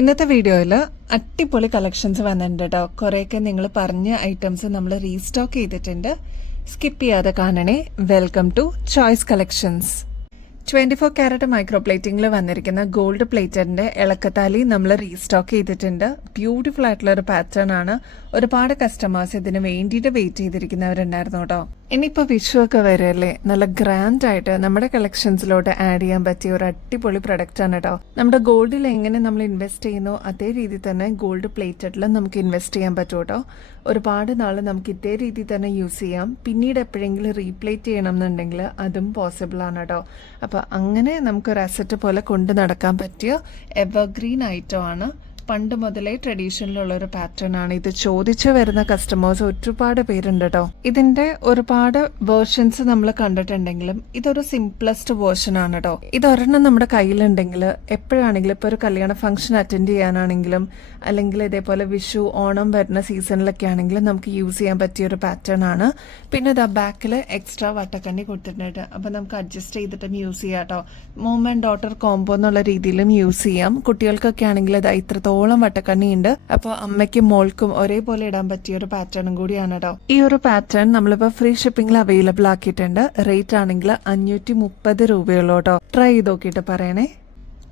ഇന്നത്തെ വീഡിയോയിൽ അടിപൊളി കളക്ഷൻസ് വന്നിട്ടുണ്ട് കേട്ടോ. കുറേയൊക്കെ നിങ്ങൾ പറഞ്ഞ ഐറ്റംസ് നമ്മൾ റീസ്റ്റോക്ക് ചെയ്തിട്ടുണ്ട്. സ്കിപ്പ് ചെയ്യാതെ കാണണേ. Welcome to choice collections. 24 carat micro പ്ലേറ്റിംഗിൽ വന്നിരിക്കുന്ന ഗോൾഡ് പ്ലേറ്ററിന്റെ ഇളക്കത്താലി നമ്മൾ റീസ്റ്റോക്ക് ചെയ്തിട്ടുണ്ട്. ബ്യൂട്ടിഫുൾ ആയിട്ടുള്ള ഒരു പാറ്റേൺ ആണ്. ഒരുപാട് കസ്റ്റമേഴ്സ് ഇതിന് വേണ്ടിയിട്ട് വെയിറ്റ് ചെയ്തിരിക്കുന്നവരുണ്ടായിരുന്നു കേട്ടോ. ഇനിയിപ്പോൾ വിഷു ഒക്കെ വരെയല്ലേ, നല്ല ഗ്രാൻഡ് ആയിട്ട് നമ്മുടെ കളക്ഷൻസിലോട്ട് ആഡ് ചെയ്യാൻ പറ്റിയ ഒരു അടിപൊളി പ്രൊഡക്റ്റ് ആണ് കേട്ടോ. നമ്മുടെ ഗോൾഡിൽ എങ്ങനെ നമ്മൾ ഇൻവെസ്റ്റ് ചെയ്യുന്നോ അതേ രീതിയിൽ തന്നെ ഗോൾഡ് പ്ലേറ്റഡിൽ നമുക്ക് ഇൻവെസ്റ്റ് ചെയ്യാൻ പറ്റും കേട്ടോ. ഒരുപാട് നാൾ നമുക്ക് ഇതേ രീതിയിൽ തന്നെ യൂസ് ചെയ്യാം. പിന്നീട് എപ്പോഴെങ്കിലും റീപ്ലേറ്റ് ചെയ്യണം എന്നുണ്ടെങ്കിൽ അതും പോസിബിൾ ആണ് കേട്ടോ. അപ്പോൾ അങ്ങനെ നമുക്കൊരു അസറ്റ് പോലെ കൊണ്ട് നടക്കാൻ പറ്റിയ എവർഗ്രീൻ ഐറ്റം ആണ്. പണ്ട് മുതലേ ട്രഡീഷണലുള്ള ഒരു പാറ്റേൺ ആണ്. ഇത് ചോദിച്ചു വരുന്ന കസ്റ്റമേഴ്സ് ഒരുപാട് പേരുണ്ട് കേട്ടോ. ഇതിന്റെ ഒരുപാട് വേർഷൻസ് നമ്മൾ കണ്ടിട്ടുണ്ടെങ്കിലും ഇതൊരു സിംപ്ലസ്റ്റ് വേർഷൻ ആണ് കേട്ടോ. ഇതൊരെണ്ണം നമ്മുടെ കയ്യിലുണ്ടെങ്കിൽ എപ്പോഴാണെങ്കിലും ഇപ്പോൾ ഒരു കല്യാണ ഫംഗ്ഷൻ അറ്റൻഡ് ചെയ്യാനാണെങ്കിലും അല്ലെങ്കിൽ ഇതേപോലെ വിഷു ഓണം വരുന്ന സീസണിലൊക്കെ ആണെങ്കിലും നമുക്ക് യൂസ് ചെയ്യാൻ പറ്റിയ ഒരു പാറ്റേൺ ആണ്. പിന്നെ ഇതാ ബാക്കിൽ എക്സ്ട്രാ വട്ടക്കണ്ണി കൊടുത്തിട്ടുണ്ട്. അപ്പൊ നമുക്ക് അഡ്ജസ്റ്റ് ചെയ്തിട്ടും യൂസ് ചെയ്യാം കേട്ടോ. മോം ആൻഡ് ഡോട്ടർ കോംബോ എന്നുള്ള രീതിയിലും യൂസ് ചെയ്യാം. കുട്ടികൾക്കൊക്കെ ആണെങ്കിൽ ഇതാ ഇത്രത്തോളം വട്ടക്കണ്ണി ഉണ്ട്. അപ്പോൾ അമ്മയ്ക്കും മോൾക്കും ഒരേപോലെ ഇടാൻ പറ്റിയ ഒരു പാറ്റേണും കൂടിയാണ് കേട്ടോ. ഈ ഒരു പാറ്റേൺ നമ്മളിപ്പോൾ ഫ്രീ ഷിപ്പിംഗിൽ അവൈലബിൾ ആക്കിയിട്ടുണ്ട്. റേറ്റ് ആണെങ്കിൽ 530 രൂപയുള്ളൂ കേട്ടോ. ട്രൈ ചെയ്ത് നോക്കിയിട്ട് പറയണേ.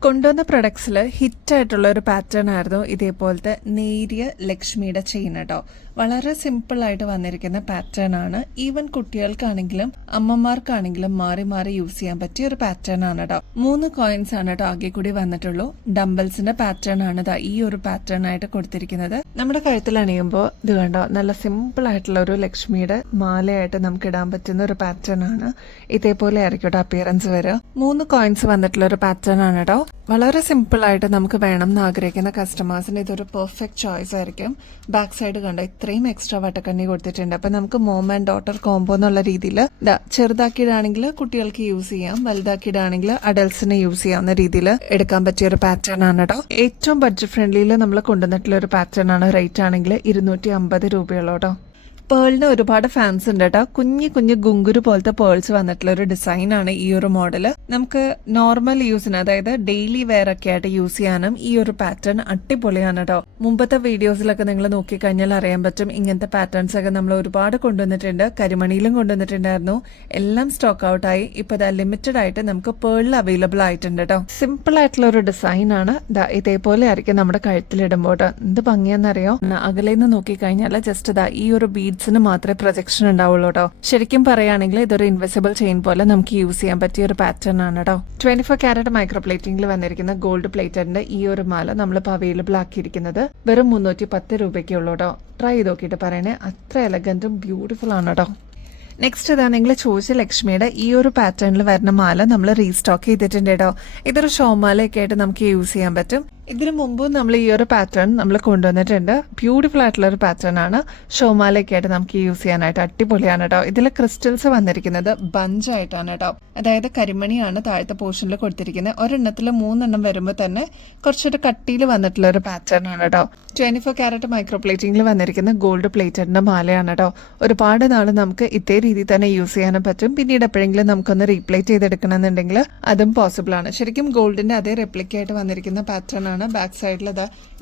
കൊണ്ടുവന്ന പ്രൊഡക്ട്സിൽ ഹിറ്റായിട്ടുള്ള ഒരു പാറ്റേൺ ആയിരുന്നു ഇതേപോലത്തെ നേരിയ ലക്ഷ്മിയുടെ ചെയിൻ കേട്ടോ. വളരെ സിമ്പിൾ ആയിട്ട് വന്നിരിക്കുന്ന പാറ്റേൺ ആണ്. ഈവൻ കുട്ടികൾക്കാണെങ്കിലും അമ്മമാർക്കാണെങ്കിലും മാറി മാറി യൂസ് ചെയ്യാൻ പറ്റിയ ഒരു പാറ്റേൺ ആണ് കേട്ടോ. 3 കോയിൻസ് ആണ് കേട്ടോ ആകെ കൂടി വന്നിട്ടുള്ളൂ. ഡംബൽസിന്റെ പാറ്റേൺ ആണ് ഈ ഒരു പാറ്റേൺ ആയിട്ട് കൊടുത്തിരിക്കുന്നത്. നമ്മുടെ കഴുത്തിൽ അണിയുമ്പോൾ ഇത് കണ്ടോ, നല്ല സിമ്പിൾ ആയിട്ടുള്ള ഒരു ലക്ഷ്മിയുടെ മാലയായിട്ട് നമുക്ക് ഇടാൻ പറ്റുന്ന ഒരു പാറ്റേൺ ആണ്. ഇതേപോലെ ആയിരിക്കും കേട്ടോ അപ്പിയറൻസ് വരിക. 3 കോയിൻസ് വന്നിട്ടുള്ള ഒരു പാറ്റേൺ ആണ് കേട്ടോ. വളരെ സിമ്പിൾ ആയിട്ട് നമുക്ക് വേണം എന്ന് ആഗ്രഹിക്കുന്ന കസ്റ്റമേഴ്സിന് ഇതൊരു പെർഫെക്റ്റ് ചോയ്സ് ആയിരിക്കും. ബാക്ക് സൈഡ് കണ്ടോ, ഇത്രയും എക്സ്ട്രാ വട്ടക്കണ്ണി കൊടുത്തിട്ടുണ്ട്. അപ്പൊ നമുക്ക് മോം ആൻഡ് ഡോട്ടർ കോംബോ എന്നുള്ള രീതിയിൽ ചെറുതാക്കിയിടാണെങ്കിൽ കുട്ടികൾക്ക് യൂസ് ചെയ്യാം, വലുതാക്കിയിടാണെങ്കിൽ അഡൽസിന് യൂസ് ചെയ്യാവുന്ന രീതിയിൽ എടുക്കാൻ പറ്റിയ ഒരു പാറ്റേൺ ആണ് കേട്ടോ. ഏറ്റവും ബഡ്ജറ്റ് ഫ്രണ്ട്ലിയിൽ നമ്മൾ കൊണ്ടുവന്നിട്ടുള്ള ഒരു പാറ്റേൺ ആണ്. റേറ്റ് ആണെങ്കിൽ 250 രൂപയുള്ളൂ കേട്ടോ. പേളിന് ഒരുപാട് ഫാൻസ് ഉണ്ട് കേട്ടോ. കുഞ്ഞു കുഞ്ഞു ഗുങ്കുരു പോലത്തെ പേൾസ് വന്നിട്ടുള്ള ഒരു ഡിസൈൻ ആണ് ഈ ഒരു മോഡല്. നമുക്ക് നോർമൽ യൂസിന്, അതായത് ഡെയിലി വെയർ ഒക്കെ ആയിട്ട് യൂസ് ചെയ്യാനും ഈ ഒരു പാറ്റേൺ അടിപൊളിയാണ് കേട്ടോ. മുമ്പത്തെ വീഡിയോസിലൊക്കെ നിങ്ങൾ നോക്കിക്കഴിഞ്ഞാൽ അറിയാൻ പറ്റും, ഇങ്ങനത്തെ പാറ്റേൺസ് ഒക്കെ നമ്മൾ ഒരുപാട് കൊണ്ടുവന്നിട്ടുണ്ട്. കരിമണിയിലും കൊണ്ടുവന്നിട്ടുണ്ടായിരുന്നു. എല്ലാം സ്റ്റോക്ക് ഔട്ട് ആയി. ഇപ്പൊ ഇതാ ലിമിറ്റഡ് ആയിട്ട് നമുക്ക് പേളിൽ അവൈലബിൾ ആയിട്ടുണ്ട് കേട്ടോ. സിമ്പിൾ ആയിട്ടുള്ള ഒരു ഡിസൈൻ ആണ്. ഇതേപോലെ ആയിരിക്കും നമ്മുടെ കഴുത്തിലിടുമ്പോൾ. എന്ത് ഭംഗിയാന്നറിയോ, അകലേന്ന് നോക്കിക്കഴിഞ്ഞാൽ ജസ്റ്റ് ഈ ഒരു ബീഡ് മാത്രമേ പ്രൊജക്ഷൻ ഉണ്ടാവുള്ളൂ കേട്ടോ. ശരിക്കും പറയുകയാണെങ്കിൽ ഇതൊരു ഇൻവിസിബിൾ ചെയിൻ പോലെ നമുക്ക് യൂസ് ചെയ്യാൻ പറ്റിയ ഒരു പാറ്റേൺ ആണ് കേട്ടോ. 24 ക്യാരറ്റ് മൈക്രോ പ്ലേറ്റിംഗിൽ വന്നിരിക്കുന്ന ഗോൾഡ് പ്ലേറ്ററിന്റെ ഈ ഒരു മാല നമ്മളിപ്പോൾ അവൈലബിൾ ആക്കിയിരിക്കുന്നത് വെറും 310 രൂപയ്ക്കുള്ളൂ കേട്ടോ. ട്രൈ ചെയ്ത് നോക്കിയിട്ട് പറയണേ. അത്ര എലഗന്റും ബ്യൂട്ടിഫുൾ ആണ് കേട്ടോ. നെക്സ്റ്റ് ഇതാ നിങ്ങൾ ചോദിച്ച ലക്ഷ്മിയുടെ ഈ ഒരു പാറ്റേണിൽ വരുന്ന മാല നമ്മൾ റീസ്റ്റോക്ക് ചെയ്തിട്ടുണ്ട് കേട്ടോ. ഇതൊരു ഷോമാലയൊക്കെ ആയിട്ട് നമുക്ക് യൂസ് ചെയ്യാൻ പറ്റും. ഇതിനു മുമ്പ് നമ്മൾ ഈ ഒരു പാറ്റേൺ നമ്മൾ കൊണ്ടുവന്നിട്ടുണ്ട്. ബ്യൂട്ടിഫുൾ ആയിട്ടുള്ള ഒരു പാറ്റേൺ ആണ്. ഷോമാലയൊക്കെ ആയിട്ട് നമുക്ക് യൂസ് ചെയ്യാനായിട്ട് അടിപൊളിയാണ് കേട്ടോ. ഇതിൽ ക്രിസ്റ്റൽസ് വന്നിരിക്കുന്നത് ബഞ്ച് ആയിട്ടാണ് കേട്ടോ. അതായത് കരിമണിയാണ് താഴത്തെ പോർഷനിൽ കൊടുത്തിരിക്കുന്നത്. ഒരെണ്ണത്തിൽ 3 എണ്ണം വരുമ്പോൾ തന്നെ കുറച്ചൊരു കട്ടിയിൽ വന്നിട്ടുള്ള ഒരു പാറ്റേൺ ആണ് കേട്ടോ. 24 ക്യാരറ്റ് മൈക്രോ പ്ലേറ്റിംഗിൽ വന്നിരിക്കുന്ന ഗോൾഡ് പ്ലേറ്റഡിന്റെ മാലയാണ് കേട്ടോ. ഒരുപാട് നാൾ നമുക്ക് ഇതേ രീതിയിൽ തന്നെ യൂസ് ചെയ്യാനും പറ്റും. പിന്നീട് എപ്പോഴെങ്കിലും നമുക്കൊന്ന് റീപ്ലേറ്റ് ചെയ്തെടുക്കണമെന്നുണ്ടെങ്കിൽ അതും പോസിബിൾ ആണ്. ശരിക്കും ഗോൾഡിന്റെ അതേ റെപ്ലിക്കായിട്ട് വന്നിരിക്കുന്ന പാറ്റേൺ ആണ്. ബാക്ക് സൈഡിൽ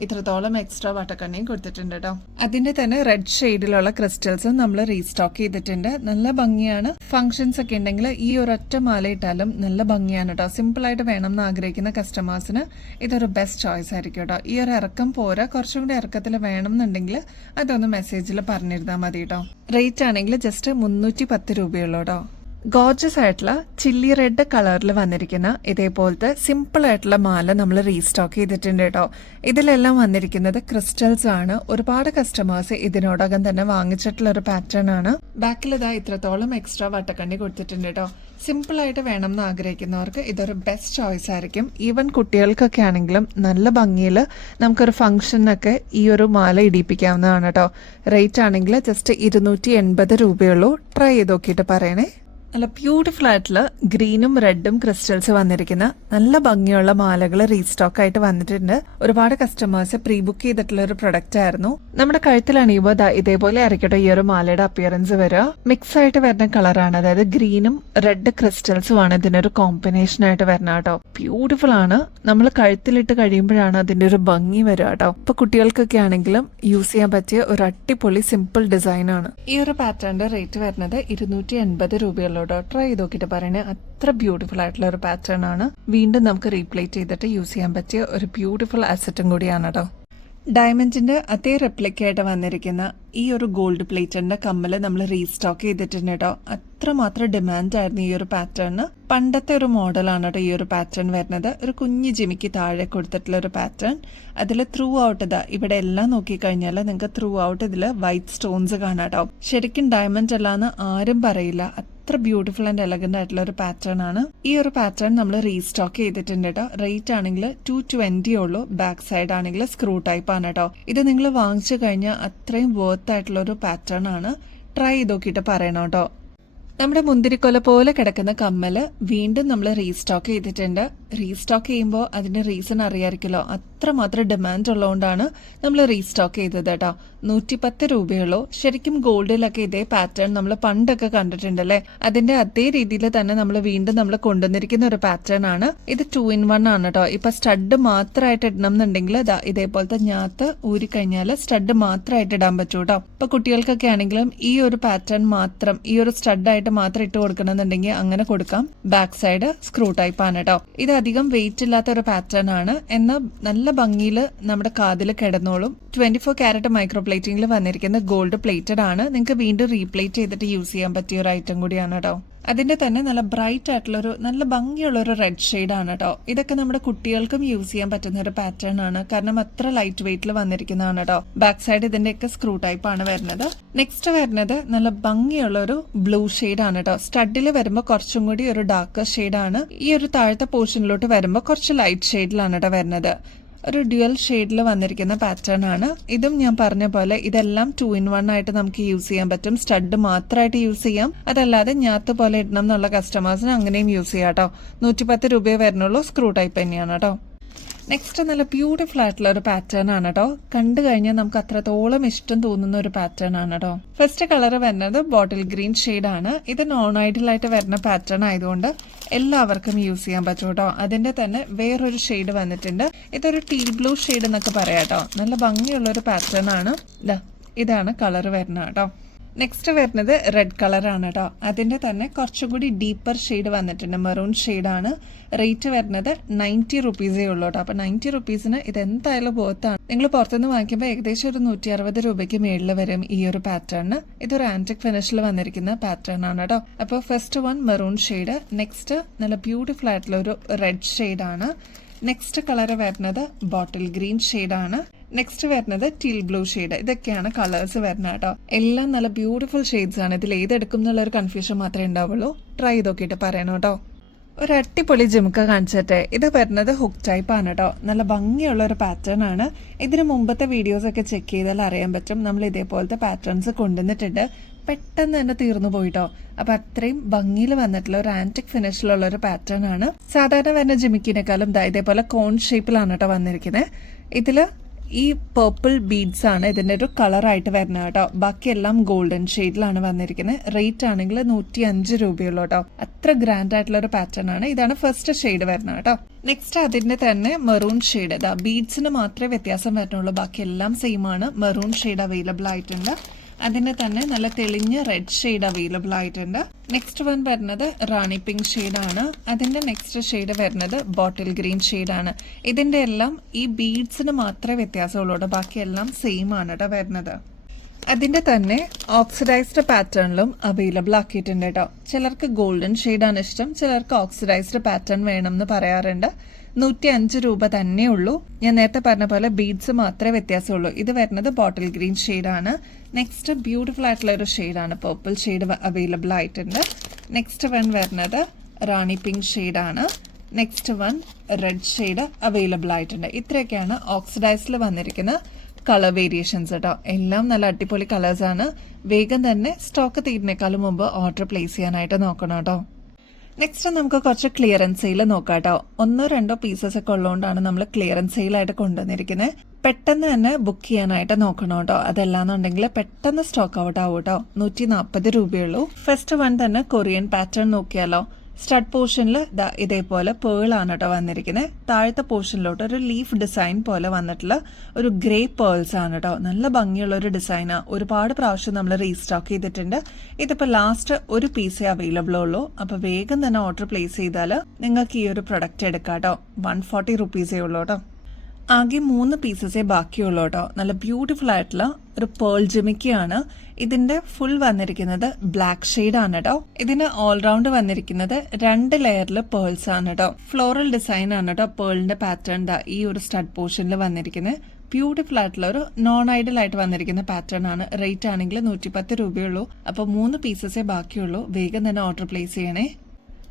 ഇത്രത്തോളം എക്സ്ട്രാ വട്ടക്കണ്ണിയും കൊടുത്തിട്ടുണ്ട് കേട്ടോ. അതിന്റെ തന്നെ റെഡ് ഷെയ്ഡിലുള്ള ക്രിസ്റ്റൽസും നമ്മൾ റീസ്റ്റോക്ക് ചെയ്തിട്ടുണ്ട്. നല്ല ഭംഗിയാണ്. ഫംഗ്ഷൻസ് ഒക്കെ ഉണ്ടെങ്കിൽ ഈ ഒരൊറ്റ മാല ഇട്ടാലും നല്ല ഭംഗിയാണ് കേട്ടോ. സിമ്പിൾ ആയിട്ട് വേണം എന്ന് ആഗ്രഹിക്കുന്ന കസ്റ്റമേഴ്സിന് ഇതൊരു ബെസ്റ്റ് ചോയ്സ് ആയിരിക്കും കേട്ടോ. ഈ ഒരു ഇറക്കം പോരാ, കുറച്ചും കൂടി ഇറക്കത്തിൽ വേണം എന്നുണ്ടെങ്കിൽ അതൊന്ന് മെസ്സേജിൽ പറഞ്ഞിരുന്നാൽ മതി കേട്ടോ. റേറ്റ് ആണെങ്കിൽ ജസ്റ്റ് 310 രൂപയുള്ളൂ കേട്ടോ. ഗോർജസ് ആയിട്ടുള്ള ചില്ലി റെഡ് കളറിൽ വന്നിരിക്കുന്ന ഇതേപോലത്തെ സിമ്പിൾ ആയിട്ടുള്ള മാല നമ്മൾ റീസ്റ്റോക്ക് ചെയ്തിട്ടുണ്ട് കേട്ടോ. ഇതിലെല്ലാം വന്നിരിക്കുന്നത് ക്രിസ്റ്റൽസ് ആണ്. ഒരുപാട് കസ്റ്റമേഴ്സ് ഇതിനോടകം തന്നെ വാങ്ങിച്ചിട്ടുള്ള ഒരു പാറ്റേൺ ആണ്. ബാക്കിൽ ഇത്രത്തോളം എക്സ്ട്രാ വട്ടക്കണ്ണി കൊടുത്തിട്ടുണ്ട് കേട്ടോ. സിമ്പിൾ ആയിട്ട് വേണം എന്ന് ആഗ്രഹിക്കുന്നവർക്ക് ഇതൊരു ബെസ്റ്റ് ചോയ്സ് ആയിരിക്കും. ഈവൻ കുട്ടികൾക്കൊക്കെ ആണെങ്കിലും നല്ല ഭംഗിയിൽ നമുക്കൊരു ഫംഗ്ഷനൊക്കെ ഈ ഒരു മാല ഇടിപ്പിക്കാവുന്നതാണ് കേട്ടോ. റേറ്റ് ആണെങ്കിൽ ജസ്റ്റ് 280 രൂപയുള്ളൂ. ട്രൈ ചെയ്ത് നോക്കിയിട്ട് പറയണേ. നല്ല ബ്യൂട്ടിഫുൾ ആയിട്ടുള്ള ഗ്രീനും റെഡും ക്രിസ്റ്റൽസ് വന്നിരിക്കുന്ന നല്ല ഭംഗിയുള്ള മാലകൾ റീസ്റ്റോക്ക് ആയിട്ട് വന്നിട്ടുണ്ട്. ഒരുപാട് കസ്റ്റമേഴ്സ് പ്രീ ബുക്ക് ചെയ്തിട്ടുള്ള ഒരു പ്രൊഡക്റ്റ് ആയിരുന്നു. നമ്മുടെ കഴുത്തിൽ അണിയുമ്പോൾ ഇതേപോലെ ആയിരിക്കട്ടെ ഈ ഒരു മാലയുടെ അപ്പിയറൻസ് വരിക. മിക്സ് ആയിട്ട് വരുന്ന കളറാണ്, അതായത് ഗ്രീനും റെഡ് ക്രിസ്റ്റൽസും ആണ് ഇതിനൊരു കോമ്പിനേഷൻ ആയിട്ട് വരുന്ന കേട്ടോ. ബ്യൂട്ടിഫുൾ ആണ്. നമ്മൾ കഴുത്തിലിട്ട് കഴിയുമ്പോഴാണ് അതിന്റെ ഒരു ഭംഗി വരിക കേട്ടോ. ഇപ്പൊ കുട്ടികൾക്കൊക്കെ ആണെങ്കിലും യൂസ് ചെയ്യാൻ പറ്റിയ ഒരു അടിപൊളി സിമ്പിൾ ഡിസൈൻ ആണ്. ഈ ഒരു പാറ്റേണിന്റെ റേറ്റ് വരുന്നത് 280 രൂപയുള്ള. ട്രൈ ചെയ്ത് നോക്കിയിട്ട് പറയണേ, അത്ര ബ്യൂട്ടിഫുൾ ആയിട്ടുള്ള ഒരു പാറ്റേൺ ആണ്. വീണ്ടും നമുക്ക് റീപ്ലേറ്റ് ചെയ്തിട്ട് യൂസ് ചെയ്യാൻ പറ്റിയ ഒരു ബ്യൂട്ടിഫുൾ അസറ്റും കൂടിയാണ് കേട്ടോ. ഡയമണ്ടിന്റെ അതേ റെപ്ലിക്കായിട്ട് വന്നിരിക്കുന്ന ഈ ഒരു ഗോൾഡ് പ്ലേറ്ററിന്റെ കമ്മല് നമ്മൾ റീസ്റ്റോക്ക് ചെയ്തിട്ടുണ്ട് കേട്ടോ. അത്രമാത്രം ഡിമാൻഡ് ആയിരുന്നു ഈ ഒരു പാറ്റേണിന്. പണ്ടത്തെ ഒരു മോഡലാണ് കേട്ടോ ഈ ഒരു പാറ്റേൺ വരുന്നത്. ഒരു കുഞ്ഞു ജിമിക്ക് താഴെ കൊടുത്തിട്ടുള്ള ഒരു പാറ്റേൺ. അതിൽ ത്രൂ ഔട്ട് ഇവിടെ എല്ലാം നോക്കിക്കഴിഞ്ഞാൽ നിങ്ങൾക്ക് ത്രൂ ഔട്ട് ഇതിൽ വൈറ്റ് സ്റ്റോൺസ് കാണാം കേട്ടോ. ശരിക്കും ഡയമണ്ട് അല്ലാന്ന് ആരും പറയില്ല. അത്ര ബ്യൂട്ടിഫുൾ ആൻഡ് എലഗന്റ് ആയിട്ടുള്ള ഒരു പാറ്റേൺ ആണ്. ഈ ഒരു പാറ്റേൺ നമ്മൾ റീസ്റ്റോക്ക് ചെയ്തിട്ടുണ്ട് കേട്ടോ. റേറ്റ് ആണെങ്കിൽ 220 ഉള്ളൂ. ബാക്ക് സൈഡ് ആണെങ്കിൽ സ്ക്രൂ ടൈപ്പ് ആണ് കേട്ടോ. ഇത് നിങ്ങൾ വാങ്ങിച്ചു കഴിഞ്ഞാൽ അത്രയും വർത്ത് ആയിട്ടുള്ള ഒരു പാറ്റേൺ ആണ്. ട്രൈ ചെയ്ത് നോക്കിയിട്ട് പറയണം കേട്ടോ. നമ്മുടെ മുന്തിരിക്കൊല പോലെ കിടക്കുന്ന കമ്മല് വീണ്ടും നമ്മൾ റീസ്റ്റോക്ക് ചെയ്തിട്ടുണ്ട്. റീസ്റ്റോക്ക് ചെയ്യുമ്പോൾ അതിന്റെ റീസൺ അറിയാമായിരിക്കുമല്ലോ. അത്രമാത്രം ഡിമാൻഡ് ഉള്ളതുകൊണ്ടാണ് നമ്മൾ റീസ്റ്റോക്ക് ചെയ്തത് കേട്ടോ. 110 രൂപയുള്ളൂ. ശരിക്കും ഗോൾഡിലൊക്കെ ഇതേ പാറ്റേൺ നമ്മൾ പണ്ടൊക്കെ കണ്ടിട്ടുണ്ടല്ലേ, അതിന്റെ അതേ രീതിയിൽ തന്നെ നമ്മൾ വീണ്ടും നമ്മൾ കൊണ്ടുവന്നിരിക്കുന്ന ഒരു പാറ്റേൺ ആണ്. ഇത് 2 in 1 ആണ് കേട്ടോ. ഇപ്പൊ സ്റ്റഡ് മാത്രമായിട്ട് ഇടണം എന്നുണ്ടെങ്കിൽ ഇതേപോലത്തെ ഞാത്ത് ഊരിക്കഴിഞ്ഞാൽ സ്റ്റഡ് മാത്രമായിട്ട് ഇടാൻ പറ്റൂ കേട്ടോ. ഇപ്പൊ കുട്ടികൾക്കൊക്കെ ആണെങ്കിലും ഈ ഒരു പാറ്റേൺ മാത്രം, ഈ ഒരു സ്റ്റഡ് ആയിട്ട് മാത്രം ഇട്ട് കൊടുക്കണമെന്നുണ്ടെങ്കിൽ അങ്ങനെ കൊടുക്കാം. ബാക്ക് സൈഡ് സ്ക്രൂ ടൈപ്പ് ആണ് കേട്ടോ. ഇത് അധികം വെയിറ്റ് ഇല്ലാത്ത ഒരു പാറ്റേൺ ആണ്. എന്നാൽ നല്ല ഭംഗിയിൽ നമ്മുടെ കാതിൽ കിടന്നോളും. 24 കാരറ്റ് മൈക്രോ പ്ലേറ്റിംഗിൽ വന്നിരിക്കുന്ന ഗോൾഡ് പ്ലേറ്റഡ് ആണ്. നിങ്ങൾക്ക് വീണ്ടും റീപ്ലേറ്റ് ചെയ്തിട്ട് യൂസ് ചെയ്യാൻ പറ്റിയ ഒരു ഐറ്റം കൂടിയാണ് കേട്ടോ. അതിന്റെ തന്നെ നല്ല ബ്രൈറ്റ് ആയിട്ടുള്ള ഒരു നല്ല ഭംഗിയുള്ള ഒരു റെഡ് ഷെയ്ഡ് ആണ് കേട്ടോ. ഇതൊക്കെ നമ്മുടെ കുട്ടികൾക്കും യൂസ് ചെയ്യാൻ പറ്റുന്ന ഒരു പാറ്റേൺ ആണ്. കാരണം അത്ര ലൈറ്റ് വെയിറ്റിൽ വന്നിരിക്കുന്നതാണ് കേട്ടോ. ബാക്ക് സൈഡ് ഇതിന്റെയൊക്കെ സ്ക്രൂ ടൈപ്പ് ആണ് വരുന്നത്. നെക്സ്റ്റ് വരുന്നത് നല്ല ഭംഗിയുള്ള ഒരു ബ്ലൂ ഷെയ്ഡ് ആണ് കേട്ടോ. സ്റ്റഡിൽ വരുമ്പോൾ കുറച്ചും കൂടി ഒരു ഡാർക്ക് ഷെയ്ഡ് ആണ്. ഈ ഒരു താഴത്തെ പോർഷനിലോട്ട് വരുമ്പോൾ കുറച്ച് ലൈറ്റ് ഷെയ്ഡിലാണ് കേട്ടോ വരുന്നത്. ഒരു ഡ്യുവൽ ഷെയ്ഡിൽ വന്നിരിക്കുന്ന പാറ്റേൺ ആണ്. ഇതും ഞാൻ പറഞ്ഞ പോലെ ഇതെല്ലാം 2 in 1 ആയിട്ട് നമുക്ക് യൂസ് ചെയ്യാൻ പറ്റും. സ്റ്റഡ് മാത്രമായിട്ട് യൂസ് ചെയ്യാം. അതല്ലാതെ ഞാത്ത് പോലെ ഇടണം എന്നുള്ള കസ്റ്റമേഴ്സിന് അങ്ങനെയും യൂസ് ചെയ്യാം കേട്ടോ. 110 രൂപയെ വരുന്നുള്ളൂ. സ്ക്രൂ ടൈപ്പ് തന്നെയാണ് കേട്ടോ. നെക്സ്റ്റ് നല്ല ബ്യൂട്ടിഫുൾ ആയിട്ടുള്ള ഒരു പാറ്റേൺ ആണ് കേട്ടോ. കണ്ടു കഴിഞ്ഞാൽ നമുക്ക് അത്രത്തോളം ഇഷ്ടം തോന്നുന്ന ഒരു പാറ്റേൺ ആണ് കേട്ടോ. ഫസ്റ്റ് കളർ വരുന്നത് ബോട്ടിൽ ഗ്രീൻ ഷെയ്ഡ് ആണ്. ഇത് നോൺ ഐഡിയൽ ആയിട്ട് വരുന്ന പാറ്റേൺ ആയതുകൊണ്ട് എല്ലാവർക്കും യൂസ് ചെയ്യാൻ പറ്റും കേട്ടോ. അതിന്റെ തന്നെ വേറൊരു ഷെയ്ഡ് വന്നിട്ടുണ്ട്. ഇതൊരു ടീൽ ബ്ലൂ ഷെയ്ഡ് എന്നൊക്കെ പറയാം കേട്ടോ. നല്ല ഭംഗിയുള്ള ഒരു പാറ്റേൺ ആണ്. ഇതാണ് കളർ വരുന്നത് കേട്ടോ. നെക്സ്റ്റ് വരുന്നത് റെഡ് കളറാണ് കേട്ടോ. അതിന്റെ തന്നെ കുറച്ചും കൂടി ഡീപ്പർ ഷെയ്ഡ് വന്നിട്ടുണ്ട്. മെറൂൺ ഷെയ്ഡാണ്. റേറ്റ് വരുന്നത് 90 റുപ്പീസേ ഉള്ളൂ കേട്ടോ. അപ്പൊ 90 റുപ്പീസിന് ഇത് എന്തായാലും ബോത്താണ്. നിങ്ങൾ പുറത്തുനിന്ന് വാങ്ങിക്കുമ്പോൾ ഏകദേശം ഒരു 160 രൂപയ്ക്ക് മേളിൽ വരും ഈ ഒരു പാറ്റേണിന്. ഇതൊരു ആന്റിക് ഫിനിഷിൽ വന്നിരിക്കുന്ന പാറ്റേൺ ആണ് കേട്ടോ. അപ്പോൾ first one maroon shade. Next നല്ല ബ്യൂട്ടിഫുൾ ആയിട്ടുള്ള ഒരു റെഡ് ഷെയ്ഡാണ്. നെക്സ്റ്റ് കളർ വരുന്നത് ബോട്ടിൽ ഗ്രീൻ ഷെയ്ഡാണ്. നെക്സ്റ്റ് വരുന്നത് ടീൽ ബ്ലൂ ഷെയ്ഡ്. ഇതൊക്കെയാണ് കളേഴ്സ് വരുന്നത് കേട്ടോ. എല്ലാം നല്ല ബ്യൂട്ടിഫുൾ ഷെയ്ഡ്സ് ആണ്. ഇതിൽ ഏതെടുക്കും എന്നുള്ള ഒരു കൺഫ്യൂഷൻ മാത്രമേ ഉണ്ടാവുള്ളൂ. ട്രൈ ചെയ്ത് നോക്കിയിട്ട് പറയണം കേട്ടോ. ഒരു അടിപൊളി ജിമുക്ക കാണിച്ചിട്ടെ. ഇത് വരുന്നത് ഹുക്ക് ടൈപ്പ് ആണ് കേട്ടോ. നല്ല ഭംഗിയുള്ള ഒരു പാറ്റേൺ ആണ്. ഇതിന് മുമ്പത്തെ വീഡിയോസ് ഒക്കെ ചെക്ക് ചെയ്താൽ അറിയാൻ പറ്റും. നമ്മൾ ഇതേപോലത്തെ പാറ്റേൺസ് കൊണ്ടുവന്നിട്ടുണ്ട്. പെട്ടെന്ന് തന്നെ തീർന്നു പോയിട്ടോ. അപ്പൊ അത്രയും ഭംഗിയിൽ വന്നിട്ടുള്ള ഒരു ആന്റിക് ഫിനിഷിലുള്ള ഒരു പാറ്റേൺ ആണ്. സാധാരണ വരുന്ന ജിമിക്കിനേക്കാളും ഇതേപോലെ കോൺ ഷേപ്പിലാണ് കേട്ടോ വന്നിരിക്കുന്നത്. ഇതില് ഈ പേർപ്പിൾ ബീഡ്സ് ആണ് ഇതിന്റെ ഒരു കളറായിട്ട് വരുന്നത് കേട്ടോ. ബാക്കിയെല്ലാം ഗോൾഡൻ ഷെയ്ഡിലാണ് വന്നിരിക്കുന്നത്. റേറ്റ് ആണെങ്കിൽ 105 രൂപയുള്ളൂ കേട്ടോ. അത്ര ഗ്രാൻഡ് ആയിട്ടുള്ള ഒരു പാറ്റേൺ ആണ്. ഇതാണ് ഫസ്റ്റ് ഷെയ്ഡ് വരുന്നത് കേട്ടോ. നെക്സ്റ്റ് അതിന്റെ തന്നെ മെറൂൺ ഷെയ്ഡ്. ബീഡ്സിന് മാത്രമേ വ്യത്യാസം വരുന്നുള്ളൂ. ബാക്കിയെല്ലാം സെയിം ആണ്. മെറൂൺ ഷെയ്ഡ് അവൈലബിൾ ആയിട്ടുണ്ട്. അതിന്റെ തന്നെ നല്ല തെളിഞ്ഞ റെഡ് ഷെയ്ഡ് അവൈലബിൾ ആയിട്ടുണ്ട്. നെക്സ്റ്റ് വൺ വരുന്നത് റാണി പിങ്ക് ഷെയ്ഡാണ്. അതിന്റെ നെക്സ്റ്റ് ഷെയ്ഡ് വരുന്നത് ബോട്ടിൽ ഗ്രീൻ ഷെയ്ഡാണ്. ഇതിന്റെ എല്ലാം ഈ ബീഡ്സിന് മാത്രമേ വ്യത്യാസമുള്ളൂ. ബാക്കിയെല്ലാം സെയിം ആണ് കേട്ടോ വരുന്നത്. അതിന്റെ തന്നെ ഓക്സിഡൈസ്ഡ് പാറ്റേണിലും അവൈലബിൾ ആക്കിയിട്ടുണ്ട് കേട്ടോ. ചിലർക്ക് ഗോൾഡൻ ഷെയ്ഡാണ് ഇഷ്ടം, ചിലർക്ക് ഓക്സിഡൈസ്ഡ് പാറ്റേൺ വേണം എന്ന് പറയാറുണ്ട്. 105 രൂപ തന്നെ ഉള്ളൂ. ഞാൻ നേരത്തെ പറഞ്ഞ പോലെ ബീഡ്സ് മാത്രമേ വ്യത്യാസമുള്ളൂ. ഇത് വരുന്നത് ബോട്ടിൽ ഗ്രീൻ ഷെയ്ഡാണ്. നെക്സ്റ്റ് ബ്യൂട്ടിഫുൾ ആയിട്ടുള്ള ഒരു ഷെയ്ഡാണ്. പേർപ്പിൾ ഷെയ്ഡ് അവൈലബിൾ ആയിട്ടുണ്ട്. നെക്സ്റ്റ് വൺ വരുന്നത് റാണി പിങ്ക് ഷെയ്ഡാണ്. Next one red shade available ആയിട്ടുണ്ട്. ഇത്രയൊക്കെയാണ് ഓക്സിഡൈസിൽ വന്നിരിക്കുന്ന കളർ വേരിയേഷൻസ് കേട്ടോ. എല്ലാം നല്ല അടിപൊളി കളേഴ്സാണ്. വേഗം തന്നെ സ്റ്റോക്ക് തീരുന്നേക്കാളും മുമ്പ് ഓർഡർ പ്ലേസ് ചെയ്യാനായിട്ട് നോക്കണം കേട്ടോ. നെക്സ്റ്റ് നമുക്ക് കുറച്ച് ക്ലിയറൻസ് സെയിൽ നോക്കാം കേട്ടോ. 1-2 പീസസ് ഒക്കെ ഉള്ളതുകൊണ്ടാണ് നമ്മൾ ക്ലിയറൻസ് സെയിലായിട്ട് കൊണ്ടുവന്നിരിക്കുന്നത്. പെട്ടെന്ന് തന്നെ ബുക്ക് ചെയ്യാനായിട്ട് നോക്കണം കേട്ടോ. അതല്ലാന്നുണ്ടെങ്കിൽ പെട്ടെന്ന് സ്റ്റോക്ക് ഔട്ട് ആവും കേട്ടോ. 140 രൂപയുള്ളൂ. ഫസ്റ്റ് വൺ തന്നെ കൊറിയൻ പാറ്റേൺ നോക്കിയാലോ. സ്റ്റഡ് പോർഷനിൽ ഇതേപോലെ പേളാണ് കേട്ടോ വന്നിരിക്കുന്നത്. താഴത്തെ പോർഷനിലോട്ട് ഒരു ലീഫ് ഡിസൈൻ പോലെ വന്നിട്ടുള്ള ഒരു ഗ്രേ പേൾസ് ആണ് കേട്ടോ. നല്ല ഭംഗിയുള്ള ഒരു ഡിസൈനാണ്. ഒരുപാട് പ്രാവശ്യം നമ്മൾ റീസ്റ്റോക്ക് ചെയ്തിട്ടുണ്ട്. ഇതിപ്പോൾ ലാസ്റ്റ് ഒരു പീസേ അവൈലബിൾ ഉള്ളൂ. അപ്പോൾ വേഗം തന്നെ ഓർഡർ പ്ലേസ് ചെയ്താൽ നിങ്ങൾക്ക് ഈ ഒരു പ്രൊഡക്റ്റ് എടുക്കാം കേട്ടോ. 140 റുപ്പീസേ ഉള്ളൂ കേട്ടോ. ആകെ 3 പീസസേ ബാക്കിയുള്ളൂ കേട്ടോ. നല്ല ബ്യൂട്ടിഫുൾ ആയിട്ടുള്ള ഒരു പേൾ ജിമിക്കിയാണ്. ഇതിന്റെ ഫുൾ വന്നിരിക്കുന്നത് ബ്ലാക്ക് ഷെയ്ഡ് ആണ് കേട്ടോ. ഇതിന് ഓൾറൗണ്ട് വന്നിരിക്കുന്നത് 2 ലെയറിൽ പേൾസ് ആണ് കേട്ടോ. ഫ്ലോറൽ ഡിസൈൻ ആണ് കേട്ടോ. പേളിന്റെ പാറ്റേൺ ഈ ഒരു സ്റ്റഡ് പോർഷനിൽ വന്നിരിക്കുന്നത്. ബ്യൂട്ടിഫുൾ ആയിട്ടുള്ള ഒരു നോൺ ഐഡൽ ആയിട്ട് വന്നിരിക്കുന്ന പാറ്റേൺ ആണ്. റേറ്റ് ആണെങ്കിൽ 110 രൂപയുള്ളൂ. അപ്പോൾ 3 പീസസേ ബാക്കിയുള്ളൂ. വേഗം തന്നെ ഓർഡർ പ്ലേസ് ചെയ്യണേ.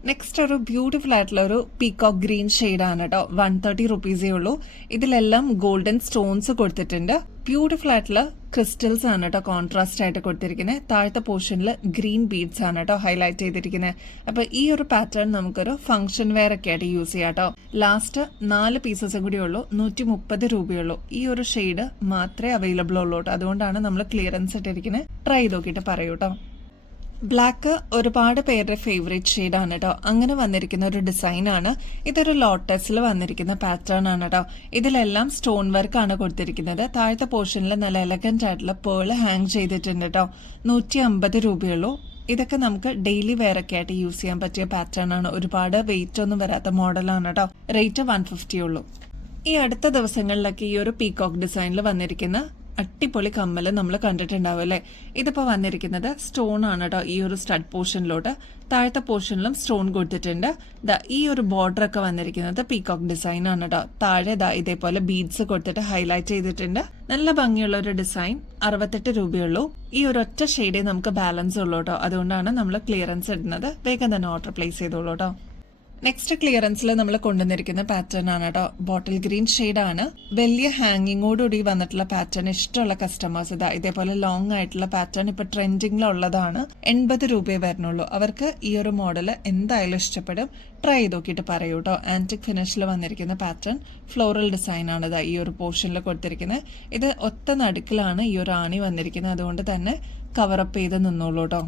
നെക്സ്റ്റ് ഒരു ബ്യൂട്ടിഫുൾ ആയിട്ടുള്ള ഒരു പീകോക്ക് ഗ്രീൻ ആണ് കേട്ടോ. 130 റുപ്പീസേ ഉള്ളൂ. ഇതിലെല്ലാം ഗോൾഡൻ സ്റ്റോൺസ് കൊടുത്തിട്ടുണ്ട്. ബ്യൂട്ടിഫുൾ ആയിട്ടുള്ള ക്രിസ്റ്റൽസ് ആണ് കേട്ടോ കോൺട്രാസ്റ്റ് ആയിട്ട് കൊടുത്തിരിക്കുന്നത്. താഴത്തെ പോർഷനിൽ ഗ്രീൻ ബീഡ്സ് ആണ് കേട്ടോ ഹൈലൈറ്റ് ചെയ്തിരിക്കുന്നത്. അപ്പൊ ഈ ഒരു പാറ്റേൺ നമുക്കൊരു ഫംഗ്ഷൻ വെയർ ഒക്കെ ആയിട്ട് യൂസ് ചെയ്യാം കേട്ടോ. ലാസ്റ്റ് 4 പീസസും കൂടി ഉള്ളൂ. 130 രൂപയുള്ളൂ. ഈ ഒരു ഷെയ്ഡ് മാത്രമേ അവൈലബിൾ ഉള്ളൂ കേട്ടോ. അതുകൊണ്ടാണ് നമ്മൾ ക്ലിയറൻസ് ഇട്ടിരിക്കുന്നത്. ട്രൈ ചെയ്ത് നോക്കിയിട്ട് പറയൂ കേട്ടോ. ബ്ലാക്ക് ഒരുപാട് പേരുടെ ഫേവറേറ്റ് ഷെയ്ഡാണ് കേട്ടോ. അങ്ങനെ വന്നിരിക്കുന്ന ഒരു ഡിസൈനാണ്. ഇതൊരു ലോട്ടസിൽ വന്നിരിക്കുന്ന പാറ്റേൺ ആണ് കേട്ടോ. ഇതിലെല്ലാം സ്റ്റോൺ വർക്ക് ആണ് കൊടുത്തിരിക്കുന്നത്. താഴത്തെ പോർഷനിൽ നല്ല എലഗന്റ് ആയിട്ടുള്ള പേള് ഹാങ് ചെയ്തിട്ടുണ്ട് കേട്ടോ. 150 രൂപയുള്ളൂ. ഇതൊക്കെ നമുക്ക് ഡെയിലി വെയർ ഒക്കെ ആയിട്ട് യൂസ് ചെയ്യാൻ പറ്റിയ പാറ്റേൺ ആണ്. ഒരുപാട് വെയിറ്റ് ഒന്നും വരാത്ത മോഡലാണ് കേട്ടോ. റേറ്റ് 150 ഉള്ളൂ. ഈ അടുത്ത ദിവസങ്ങളിലൊക്കെ ഈ ഒരു പീകോക്ക് ഡിസൈനിൽ വന്നിരിക്കുന്ന അടിപൊളി കമ്മല് നമ്മൾ കണ്ടിട്ടുണ്ടാവും അല്ലേ. ഇതിപ്പോൾ വന്നിരിക്കുന്നത് സ്റ്റോൺ ആണ് കേട്ടോ. ഈ ഒരു സ്റ്റഡ് പോർഷനിലോട്ട് താഴത്തെ പോർഷനിലും സ്റ്റോൺ കൊടുത്തിട്ടുണ്ട്. ഈ ഒരു ബോർഡർ ഒക്കെ വന്നിരിക്കുന്നത് പീകോക്ക് ഡിസൈൻ ആണ് കേട്ടോ. താഴെ ഇതേപോലെ ബീഡ്സ് കൊടുത്തിട്ട് ഹൈലൈറ്റ് ചെയ്തിട്ടുണ്ട്. നല്ല ഭംഗിയുള്ള ഒരു ഡിസൈൻ. 68 രൂപയുള്ളൂ. ഈ ഒരു ഒറ്റ ഷെയ്ഡേ നമുക്ക് ബാലൻസ് ഉള്ളൂ കേട്ടോ. അതുകൊണ്ടാണ് നമ്മൾ ക്ലിയറൻസ് ഇടുന്നത്. വേഗം തന്നെ ഓർഡർ പ്ലേസ് ചെയ്തോളൂ കേട്ടോ. നെക്സ്റ്റ് ക്ലിയറൻസിൽ നമ്മൾ കൊണ്ടുവന്നിരിക്കുന്ന പാറ്റേൺ ആണ് കേട്ടോ. ബോട്ടിൽ ഗ്രീൻ ആണ്. വലിയ ഹാങ്ങിങ്ങോടുകൂടി വന്നിട്ടുള്ള പാറ്റേൺ ഇഷ്ടമുള്ള കസ്റ്റമേഴ്സ് ഇതേപോലെ ലോങ് ആയിട്ടുള്ള പാറ്റേൺ ഇപ്പൊ ട്രെൻഡിങ്ങിലുള്ളതാണ്. 80 രൂപയെ വരുന്നുള്ളൂ. അവർക്ക് ഈ ഒരു മോഡൽ എന്തായാലും ഇഷ്ടപ്പെടും. ട്രൈ ചെയ്ത് നോക്കിയിട്ട് പറയൂ കേട്ടോ. ആന്റിക് ഫിനിഷിൽ വന്നിരിക്കുന്ന പാറ്റേൺ ഫ്ലോറൽ ഡിസൈൻ ആണ് ഈ ഒരു പോർഷനിൽ കൊടുത്തിരിക്കുന്നത്. ഇത് ഒത്ത നടുക്കിലാണ് ഈ ഒരു ആണി വന്നിരിക്കുന്നത്. അതുകൊണ്ട് തന്നെ കവറപ്പ് ചെയ്ത് നിന്നോളൂ കേട്ടോ.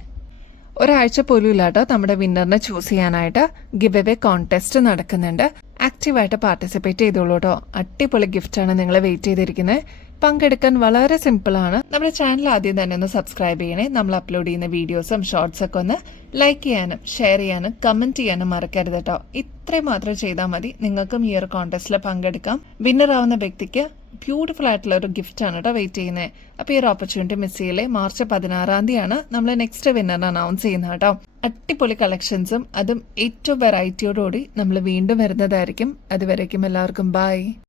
ഒരാഴ്ച പോലും ഇല്ലാട്ടോ നമ്മുടെ വിന്നറിനെ ചൂസ് ചെയ്യാനായിട്ട് ഗിവ് അവേ കോൺടെസ്റ്റ് നടക്കുന്നുണ്ട്. ആക്റ്റീവായിട്ട് പാർട്ടിസിപ്പേറ്റ് ചെയ്തോളൂ കേട്ടോ. അടിപൊളി ഗിഫ്റ്റാണ് നിങ്ങൾ വെയിറ്റ് ചെയ്തിരിക്കുന്നത്. പങ്കെടുക്കാൻ വളരെ സിമ്പിളാണ്. നമ്മുടെ ചാനൽ ആദ്യം തന്നെ ഒന്ന് സബ്സ്ക്രൈബ് ചെയ്യണേ. നമ്മൾ അപ്ലോഡ് ചെയ്യുന്ന വീഡിയോസും ഷോർട്സ് ഒക്കെ ഒന്ന് ലൈക്ക് ചെയ്യാനും ഷെയർ ചെയ്യാനും കമന്റ് ചെയ്യാനും മറക്കരുത് കേട്ടോ. ഇത്രയും മാത്രം ചെയ്താൽ മതി. നിങ്ങൾക്കും ഈ ഒരു കോൺടെസ്റ്റിൽ പങ്കെടുക്കാം. വിന്നർ ആവുന്ന വ്യക്തിക്ക് ബ്യൂട്ടിഫുൾ ആയിട്ടുള്ള ഒരു ഗിഫ്റ്റ് ആണ് കേട്ടോ വെയിറ്റ് ചെയ്യുന്നത്. അപ്പോൾ ഈ ഒരു ഓപ്പർച്യൂണിറ്റി മിസ് ചെയ്യില്ലേ. മാർച്ച് 16-ാം തീയതിയാണ് നമ്മൾ നെക്സ്റ്റ് വിന്നറിനെ അനൗൺസ് ചെയ്യുന്നത് കേട്ടോ. അടിപൊളി കളക്ഷൻസും അതും ഏറ്റവും വെറൈറ്റിയോടുകൂടി നമ്മൾ വീണ്ടും വരുന്നതായിരിക്കും. അതുവരേക്കും എല്ലാവർക്കും ബൈ.